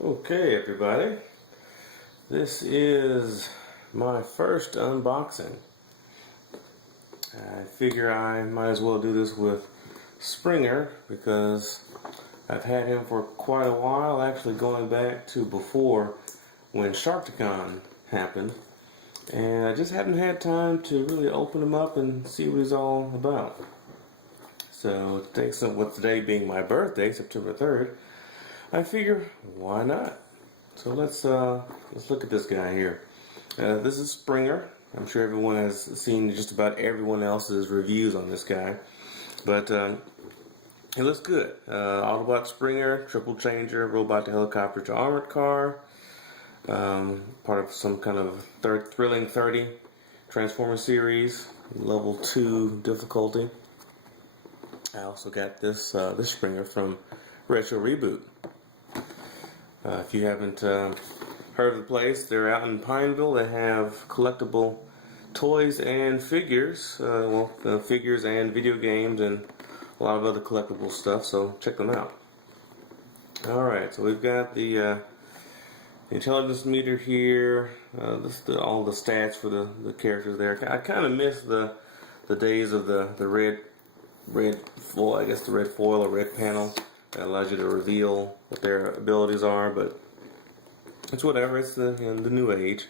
Okay, everybody, this is my first unboxing. I figure I might as well do this with Springer because I've had him for quite a while, actually going back to before when Charticon happened, and I just haven't had time to really open him up and see what he's all about. So with today being my birthday, September 3rd, I figure why not? So let's look at this guy here. This is Springer. I'm sure everyone has seen just about everyone else's reviews on this guy, but it looks good. Autobot Springer, triple changer, robot to helicopter to armored car, part of some kind of thrilling 30 Transformer series, level 2 difficulty. I also got this Springer from Retro Reboot. If you haven't heard of the place, they're out in Pineville. They have collectible toys and figures, figures and video games and a lot of other collectible stuff, so check them out. Alright, so we've got the intelligence meter here, all the stats for the characters there. I kind of miss the days of the red foil, I guess the red foil or red panel that allows you to reveal what their abilities are, but it's whatever. It's the new age.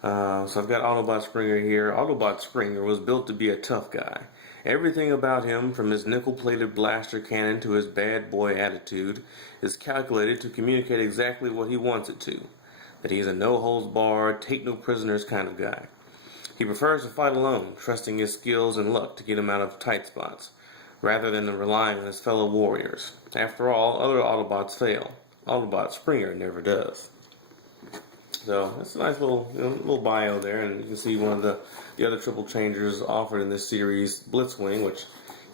So I've got Autobot Springer here. Autobot Springer was built to be a tough guy. Everything about him, from his nickel-plated blaster cannon to his bad boy attitude, is calculated to communicate exactly what he wants it to. That he is a no-holds-barred, take-no-prisoners kind of guy. He prefers to fight alone, trusting his skills and luck to get him out of tight spots, rather than relying on his fellow warriors. After all, other Autobots fail. Autobot Springer never does. So that's a nice little bio there, and you can see one of the other triple changers offered in this series, Blitzwing, which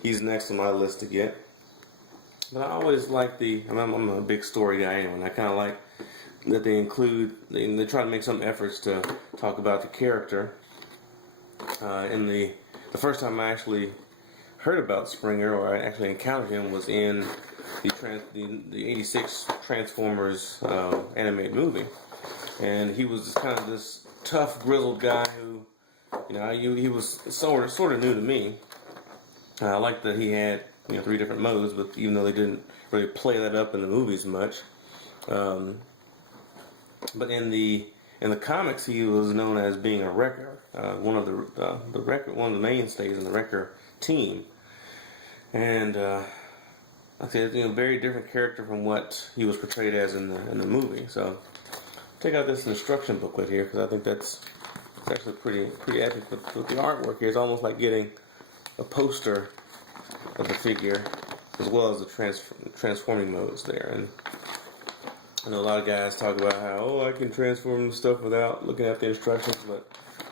he's next on my list to get. But I always like I'm a big story guy anyway, and I kind of like that they try to make some efforts to talk about the character. In the first time I actually heard about Springer, or I actually encountered him, was in the 86 Transformers animated movie. And he was kind of this tough, grizzled guy who, he was sort of new to me. I liked that he had 3 different modes, but even though they didn't really play that up in the movies much, but in the comics he was known as being a wrecker, one of the mainstays in the wrecker team, and I said, very different character from what he was portrayed as in the movie. So take out this instruction booklet here, because I think it's actually pretty epic with the artwork here. It's almost like getting a poster of the figure as well as the transforming modes there. And I know a lot of guys talk about how, I can transform stuff without looking at the instructions, but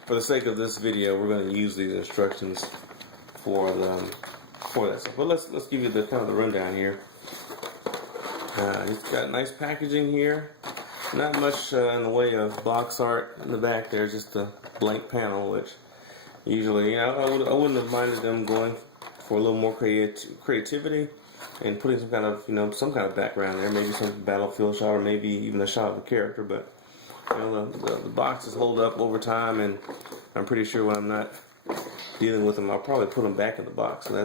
for the sake of this video, we're going to use these instructions for that stuff. But let's give you the kind of the rundown here. He's got nice packaging here. Not much in the way of box art in the back there, just a blank panel, which usually, I wouldn't have minded them going for a little more creativity and putting some kind of background there, maybe some battlefield shot or maybe even a shot of the character. But the boxes hold up over time, and I'm pretty sure when I'm not dealing with them, I'll probably put them back in the box. And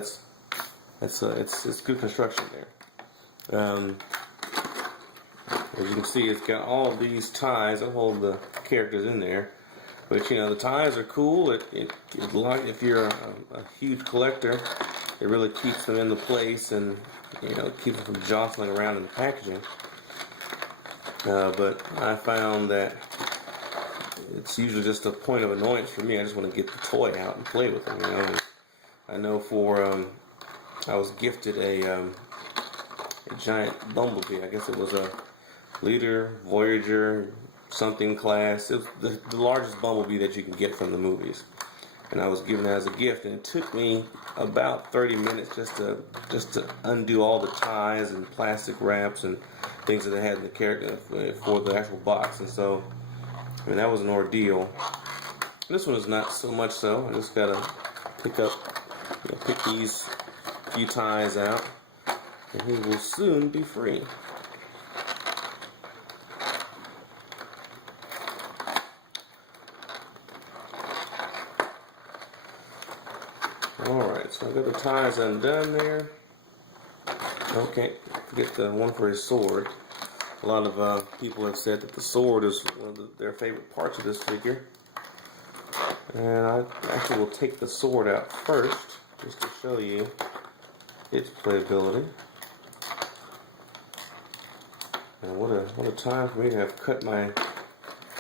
it's good construction there. As you can see, it's got all of these ties that hold the characters in there. But the ties are cool. If you're a huge collector, it really keeps them into place and keeps them from jostling around in the packaging. But I found that it's usually just a point of annoyance for me. I just want to get the toy out and play with them. I know I was gifted a giant bumblebee. I guess it was a Leader, Voyager, something class. It was the largest bumblebee that you can get from the movies, and I was given that as a gift. And it took me about 30 minutes just to undo all the ties and plastic wraps and things that they had in the character for the actual box. And so, that was an ordeal. This one is not so much so. I just gotta pick these few ties out, and he will soon be free. so I got the ties undone there. Okay, forget the one for his sword. A lot of people have said that the sword is one of their favorite parts of this figure. And I actually will take the sword out first, just to show you its playability. And what a time for me to have cut my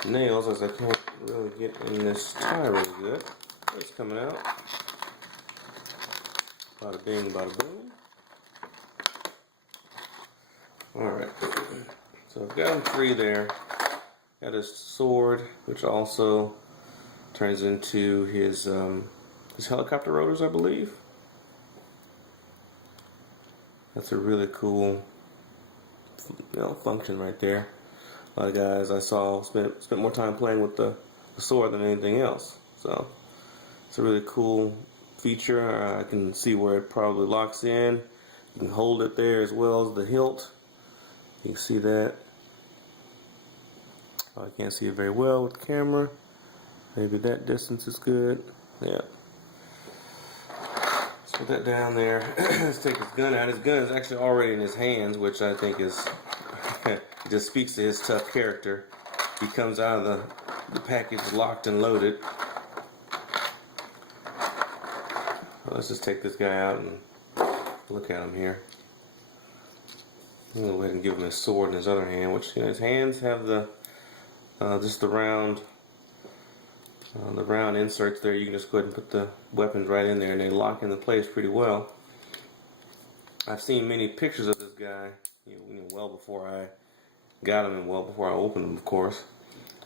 nails, as I can't really get in this tie really good. It's coming out. Bada bing, bada boom. Alright, so I've got him free there. Got his sword, which also turns into his helicopter rotors, I believe. That's a really cool, function right there. A lot of guys I saw spent more time playing with the sword than anything else. So it's a really cool feature. I can see where it probably locks in. You can hold it there as well as the hilt. You can see that. I can't see it very well with the camera. Maybe that distance is good. Yeah. Let's put that down there. Let's take his gun out. His gun is actually already in his hands, which I think is just speaks to his tough character. He comes out of the package locked and loaded. Well, let's just take this guy out and look at him here. I'm gonna go ahead and give him his sword in his other hand, which his hands have the just the round inserts there. You can just go ahead and put the weapons right in there, and they lock into place pretty well. I've seen many pictures of this guy, well before I got him and well before I opened him, of course.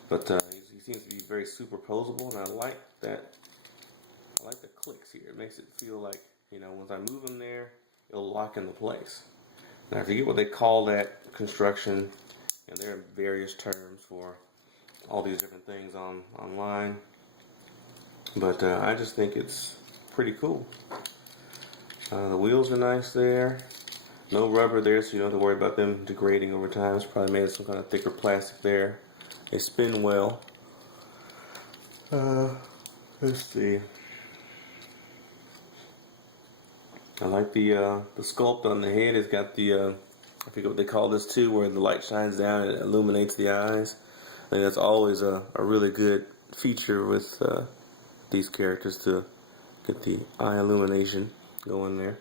But he seems to be very superposable, and I like that. I like the clicks here. It makes it feel like once I move him there, it'll lock into place. Now I forget what they call that construction, and there are various terms for all these different things online. But I just think it's pretty cool. The wheels are nice there. No rubber there, so you don't have to worry about them degrading over time. It's probably made of some kind of thicker plastic there. They spin well. Let's see. I like the sculpt on the head. It's got the I forget what they call this too, where the light shines down and it illuminates the eyes. I think that's always a really good feature with these characters, to get the eye illumination going there.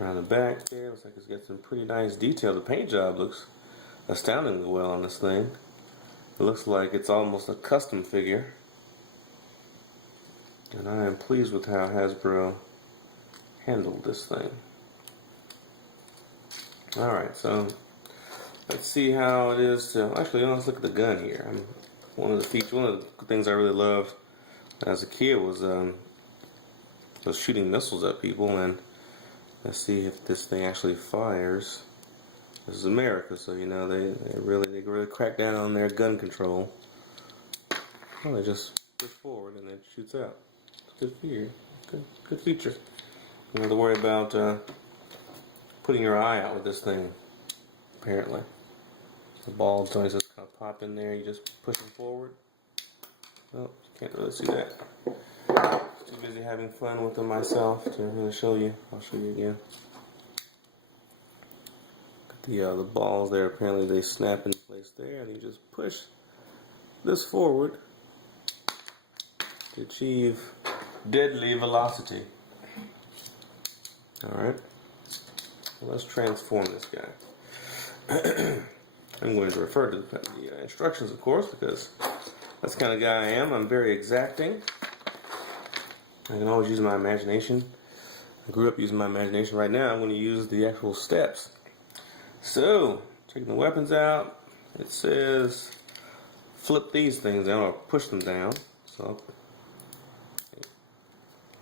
Around the back there, looks like it's got some pretty nice detail. The paint job looks astoundingly well on this thing. It looks like it's almost a custom figure. And I am pleased with how Hasbro handled this thing. Alright, so let's see how it is to... Actually, let's look at the gun here. One of the things I really loved as a kid was shooting missiles at people, and let's see if this thing actually fires. This is America, so they really crack down on their gun control. Well, they just push forward and it shoots out. Good feature. Good feature. You don't have to worry about putting your eye out with this thing. Apparently, the balls don't just kind of pop in there. You just push them forward. Oh, you can't really see that. Too busy having fun with them myself to really show you. I'll show you again. The balls there, apparently they snap in place there, and you just push this forward to achieve deadly velocity. Alright, well, let's transform this guy. I'm going to refer to the instructions, of course, because that's the kind of guy I am. I'm very exacting. I can always use my imagination. I grew up using my imagination. Right now I'm going to use the actual steps. So, taking the weapons out, it says flip these things down or push them down. So,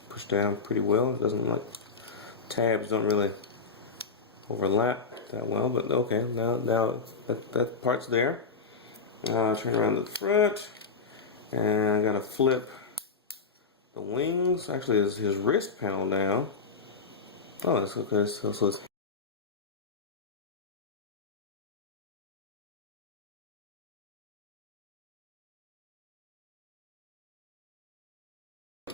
push down pretty well. It doesn't like tabs don't really overlap that well, but okay. Now that part's there. Turn around to the front, and I gotta flip the wings. Actually, it's his wrist panel now. Oh, that's okay. So it's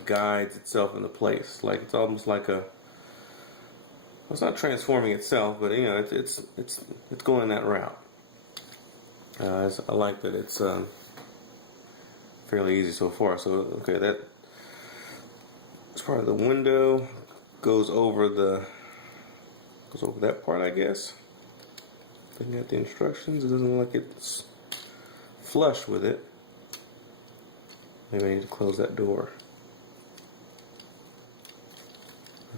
guides itself into place. Like it's almost like a, it's not transforming itself, but you know, it's going that route. I like that it's fairly easy so far. So okay, that's part of the window goes over that part, I guess. Looking at the instructions, it doesn't look like it's flush with it. Maybe I need to close that door.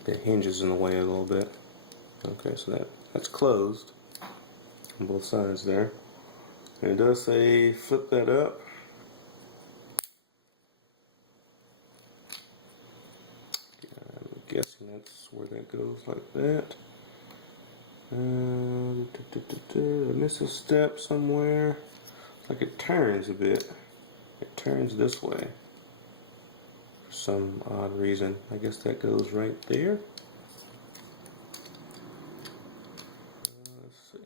The hinge is in the way a little bit. Okay, so that's closed on both sides there. And it does say flip that up. I'm guessing that's where that goes, like that. I missed a step somewhere. It's like it turns a bit. It turns this way for some odd reason. I guess that goes right there. Let's see.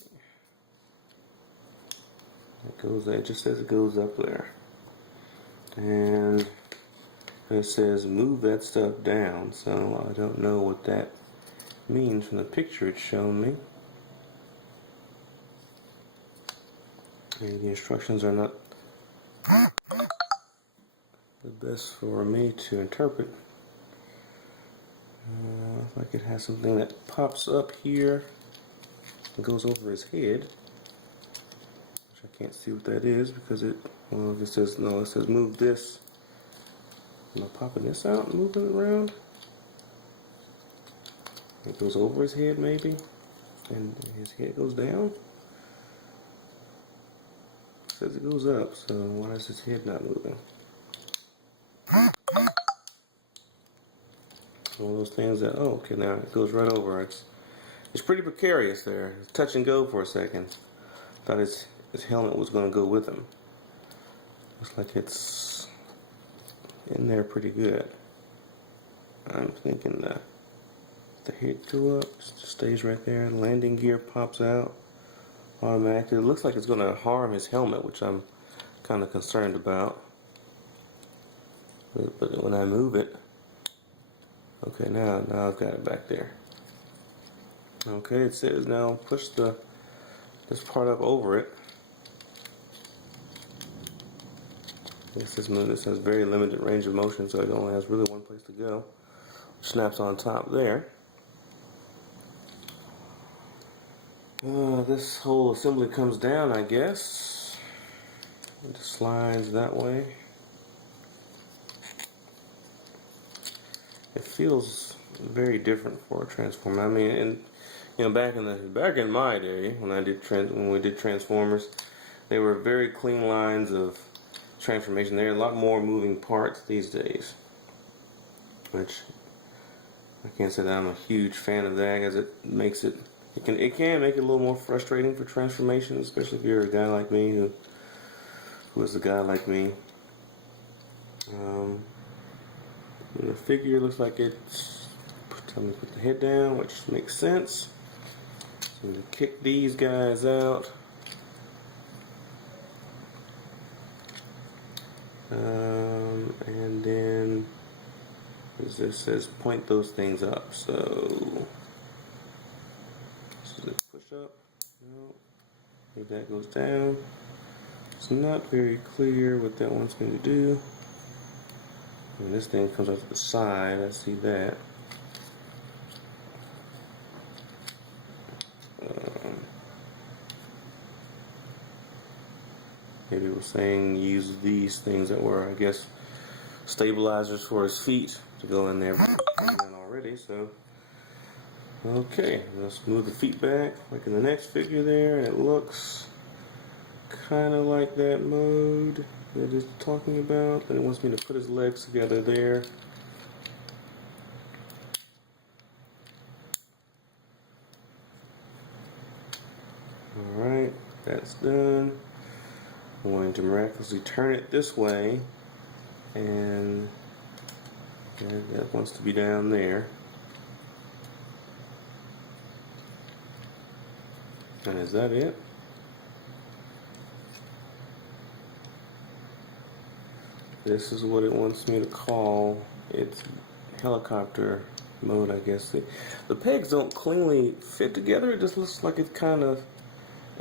It just says it goes up there. And it says move that stuff down, so I don't know what that means from the picture it's shown me. And the instructions are not the best for me to interpret. Like it has something that pops up here and goes over his head, which I can't see what that is because it says move this. Am I popping this out and moving it around? It goes over his head maybe, and his head goes down. It says it goes up, so why is his head not moving? One of those things that, oh, okay, now it goes right over. It's pretty precarious there. It's touch and go for a second. Thought his helmet was going to go with him. Looks like it's in there pretty good. I'm thinking the head go up, just stays right there. The landing gear pops out automatically. It looks like it's going to harm his helmet, which I'm kind of concerned about. But when I move it, okay, now I've got it back there. Okay, it says now push this part up over it. This has very limited range of motion, so it only has really one place to go. Snaps on top there. This whole assembly comes down, I guess. It slides that way. It feels very different for a transformer. I mean, back in my day when we did Transformers, they were very clean lines of transformation. There are a lot more moving parts these days, which I can't say that I'm a huge fan of that, as it can make it a little more frustrating for transformation, especially if you're a guy like me who is a guy like me. The figure looks like it's telling me to put the head down, which makes sense. So I'm going to kick these guys out. And then this says point those things up. So this is a push up. No. Maybe that goes down. It's not very clear what that wants me to do. And this thing comes out to the side, I see that. Maybe we're saying use these things that were, I guess, stabilizers for his feet to go in there already. So, okay, let's move the feet back, like in the next figure there, and it looks kind of like that mode that it's talking about. And it wants me to put his legs together there. Alright, that's done. I'm going to miraculously turn it this way, and that wants to be down there. And is that it? This is what it wants me to call it's helicopter mode, I guess. The pegs don't cleanly fit together. It just looks like it's kind of,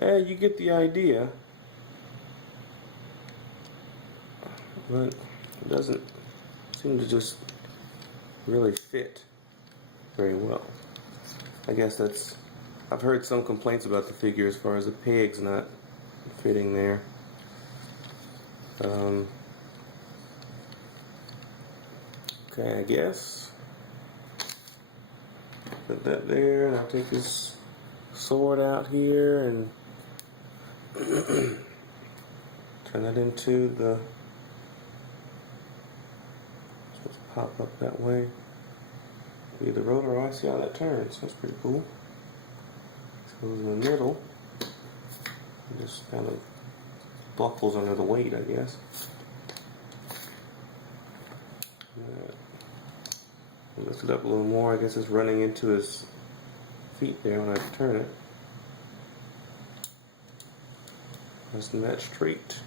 you get the idea. But it doesn't seem to just really fit very well. I guess I've heard some complaints about the figure as far as the pegs not fitting there. Okay, I guess. Put that there, and I'll take this sword out here and turn that into the, supposed to pop up that way. Be the rotor. Oh, I see how that turns. That's pretty cool. It goes in the middle. And just kind of buckles under the weight, I guess. Lift it up a little more. I guess it's running into his feet there when I turn it. Isn't that straight?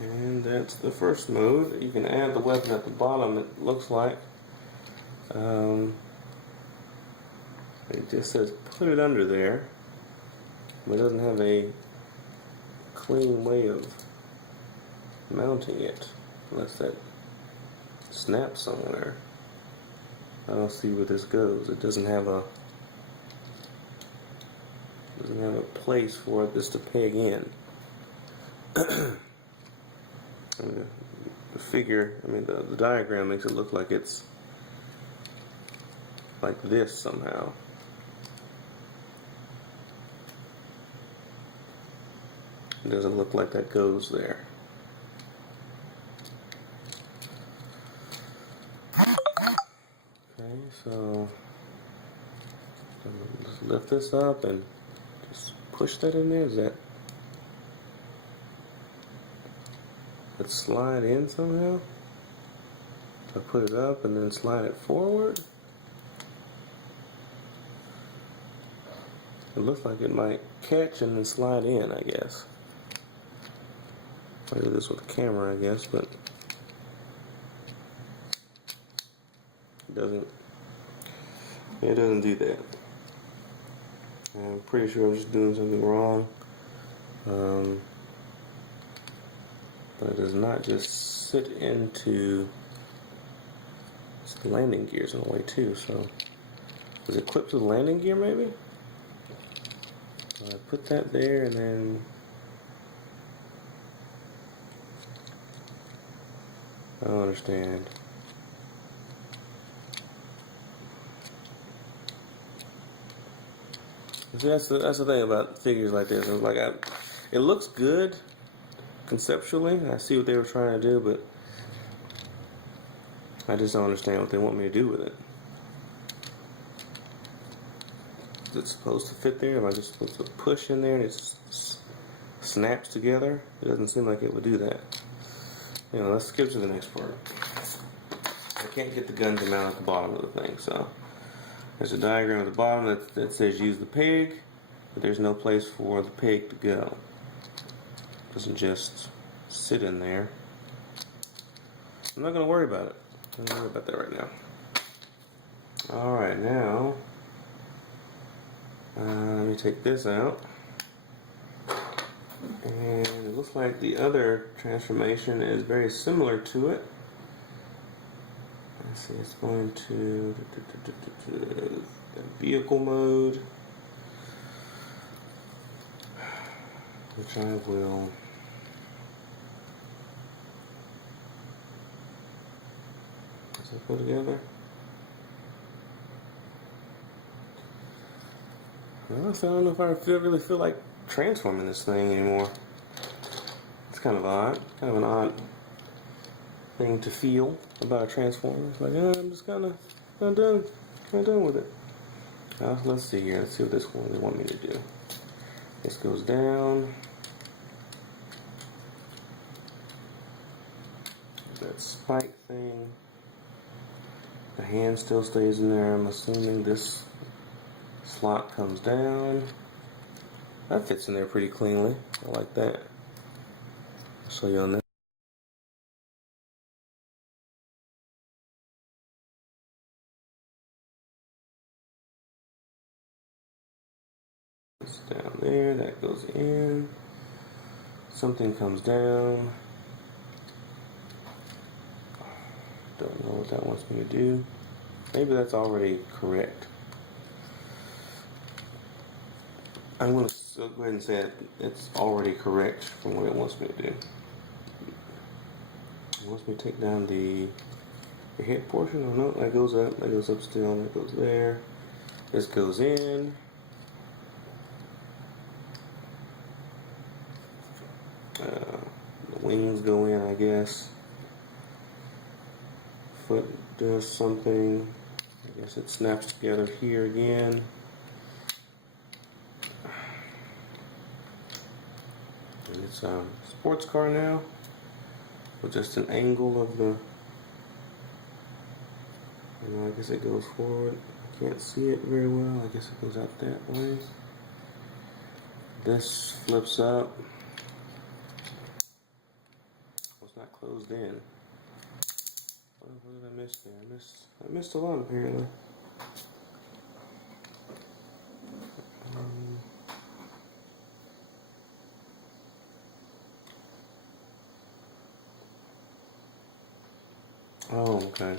And that's the first mode. You can add the weapon at the bottom, it looks like. It just says put it under there. But it doesn't have a clean way of mounting it. Unless that snaps somewhere. I don't see where this goes. It doesn't have a place for this to peg in. The figure, the diagram makes it look like it's like this somehow. It doesn't look like that goes there. Okay, so just lift this up and just push that in there. Is that slide in somehow? I put it up and then slide it forward. It looks like it might catch and then slide in, I guess. I do this with the camera, I guess, but it doesn't do that. I'm pretty sure I'm just doing something wrong. But it does not just sit into the landing gears in a way too. So is it clipped to the landing gear maybe? I put that there and then I don't understand. See, that's the thing about figures like this. It's like it looks good conceptually. I see what they were trying to do, but I just don't understand what they want me to do with it. Is it supposed to fit there? Am I just supposed to push in there and it snaps together? It doesn't seem like it would do that. Let's skip to the next part. I can't get the gun to mount at the bottom of the thing, so there's a diagram at the bottom that says use the peg, but there's no place for the peg to go. It doesn't just sit in there. I'm not going to worry about it. I'm not going to worry about that right now. Alright, now let me take this out. And it looks like the other transformation is very similar to it. Let's see, it's going to the vehicle mode, which I will put together. Well, so I don't know if I really feel like transforming this thing anymore. It's kind of odd, kind of an odd thing to feel about a transformer. It's like, I'm just kind of done with it. Let's see here. Let's see what this one they want me to do. This goes down. That spike thing. The hand still stays in there. I'm assuming this slot comes down. That fits in there pretty cleanly. I like that. show you on that. It's down there, that goes in. Something comes down. Don't know what that wants me to do. Maybe that's already correct. I'm going to go ahead and say it's already correct from what it wants me to do. It wants me to take down the head portion. Oh no, that goes up still, that goes there. This goes in. The wings go in, I guess. Foot does something. I guess it snaps together here again. And it's a sports car now, with just an angle of the, I guess it goes forward. Can't see it very well. I guess it goes out that way. This flips up. It's not closed in. What did I miss there? I missed a lot apparently. Oh, okay.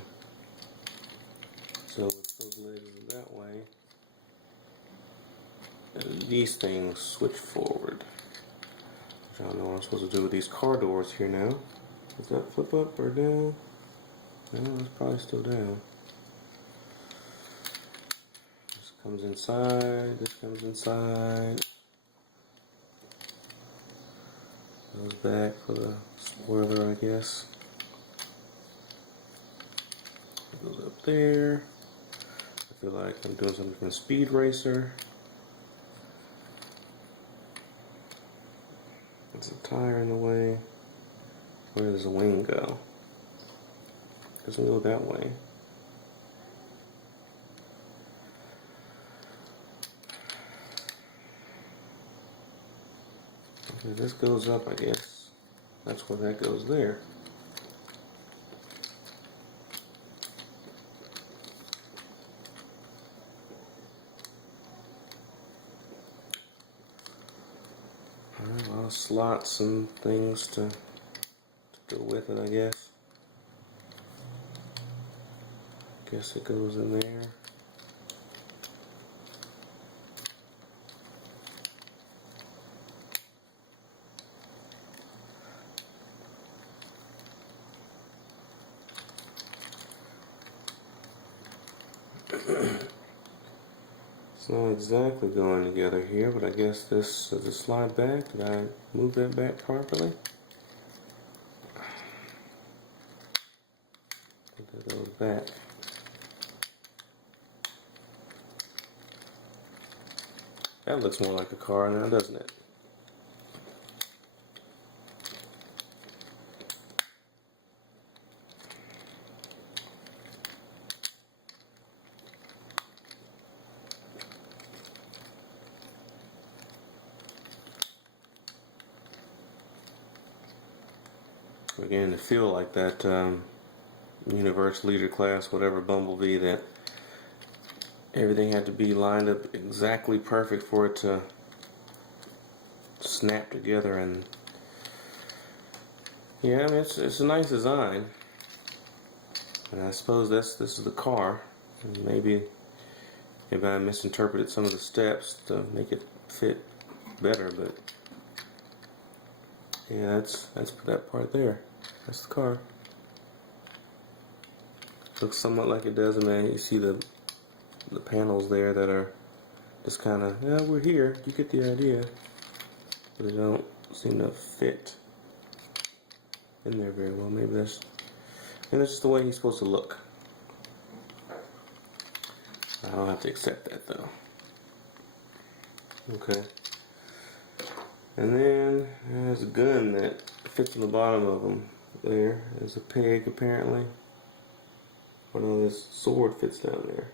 So with those legs that way, and these things switch forward. Which I don't know what I'm supposed to do with these car doors here now. Does that flip up or down? No, it's probably still down. This comes inside, this comes inside. Goes back for the spoiler, I guess. It goes up there. I feel like I'm doing something from a Speed Racer. There's a tire in the way. Where does the wing go? It doesn't go that way. Okay, this goes up, I guess. That's where that goes there. Alright, well, I'll slot some things to go with it, I guess. Guess it goes in there. It's not exactly going together here, but I guess this does it slide back. Did I move that back properly? I think that goes back. That looks more like a car now, doesn't it? Again, to feel like that universe leader class, whatever Bumblebee, that everything had to be lined up exactly perfect for it to snap together. And yeah, I mean, it's a nice design. And I suppose this is the car. And maybe I misinterpreted some of the steps to make it fit better, but yeah, that's that part there. That's the car. Looks somewhat like it does. I mean, you see the panels there that are just kind of, yeah, we're here. You get the idea, but they don't seem to fit in there very well. Maybe that's just the way he's supposed to look. I don't have to accept that though. Okay. And then there's a gun that fits on the bottom of them. There's a peg apparently. Oh no, this sword fits down there.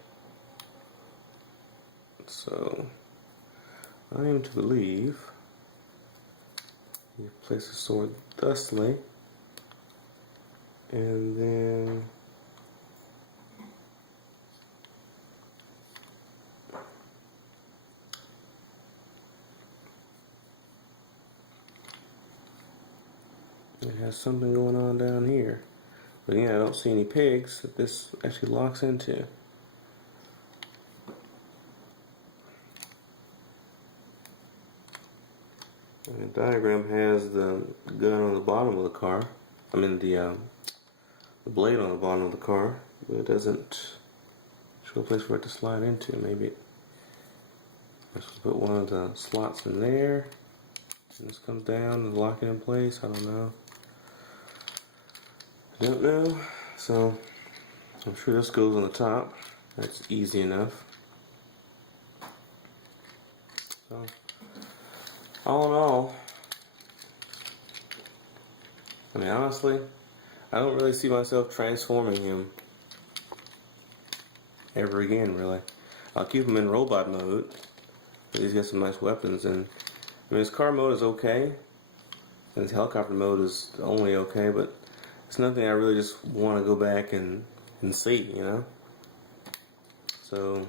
So I am to believe You place the sword thusly, and then it has something going on down here. But yeah, I don't see any pegs that this actually locks into. And the diagram has the gun on the bottom of the car. I mean the blade on the bottom of the car, but it doesn't show a place for it to slide into. Maybe I should put one of the slots in there, and this comes down and lock it in place. I don't know. I don't know. So I'm sure this goes on the top. That's easy enough. So all in all, I mean honestly, I don't really see myself transforming him ever again, really. I'll keep him in robot mode. He's got some nice weapons, and I mean his car mode is okay, and his helicopter mode is only okay, but it's nothing I really just want to go back and see, you know? So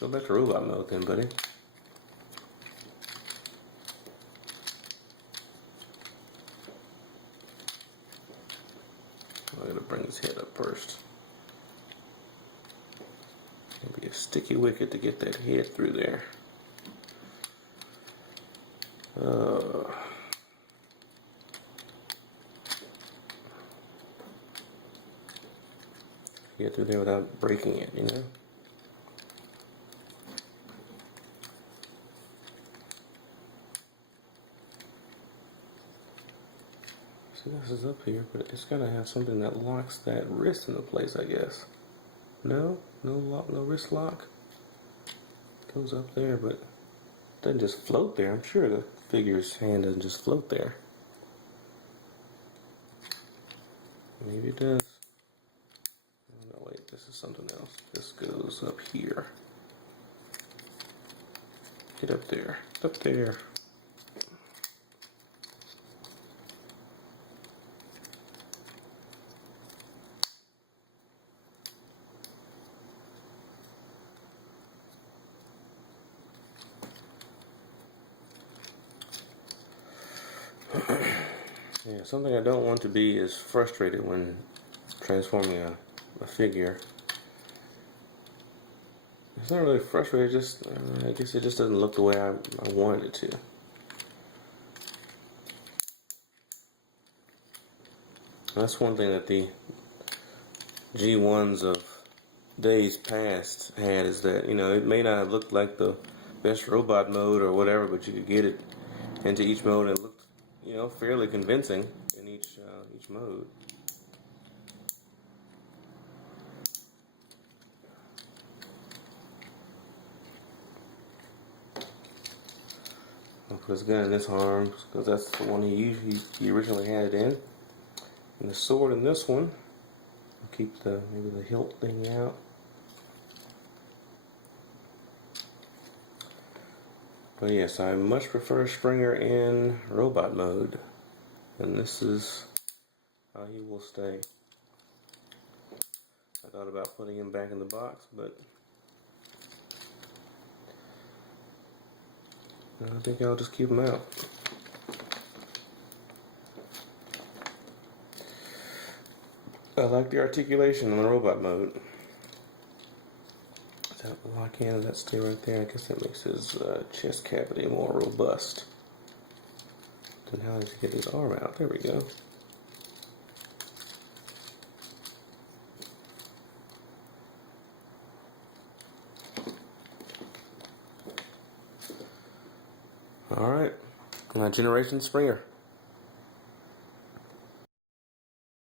go back to robot mode then, buddy. I gotta bring his head up first. It'll be a sticky wicket to get that head through there. Get through there without breaking it, you know? So this is up here, but it's gotta have something that locks that wrist into place, I guess. No lock, no wrist lock. Goes up there, but it doesn't just float there. I'm sure the figure's hand doesn't just float there. Maybe it does. Oh, no, wait, this is something else. This goes up here. Get up there. Up there. Yeah, something I don't want to be is frustrated when transforming a figure. It's not really frustrated, just I guess it just doesn't look the way I wanted it to. That's one thing that the G1s of days past had, is that, you know, it may not have looked like the best robot mode or whatever, but you could get it into each mode and it looked, you know, fairly convincing in each mode. I'll put his gun in this arm because that's the one he originally had it in, and the sword in this one. I'll keep maybe the hilt thing out. But yes, I much prefer Springer in robot mode, and this is how he will stay. I thought about putting him back in the box, but I think I'll just keep him out. I like the articulation on the robot mode. That lock in, that stay right there. I guess that makes his chest cavity more robust. So now I just get his arm out. There we go. Alright, my Generation Springer.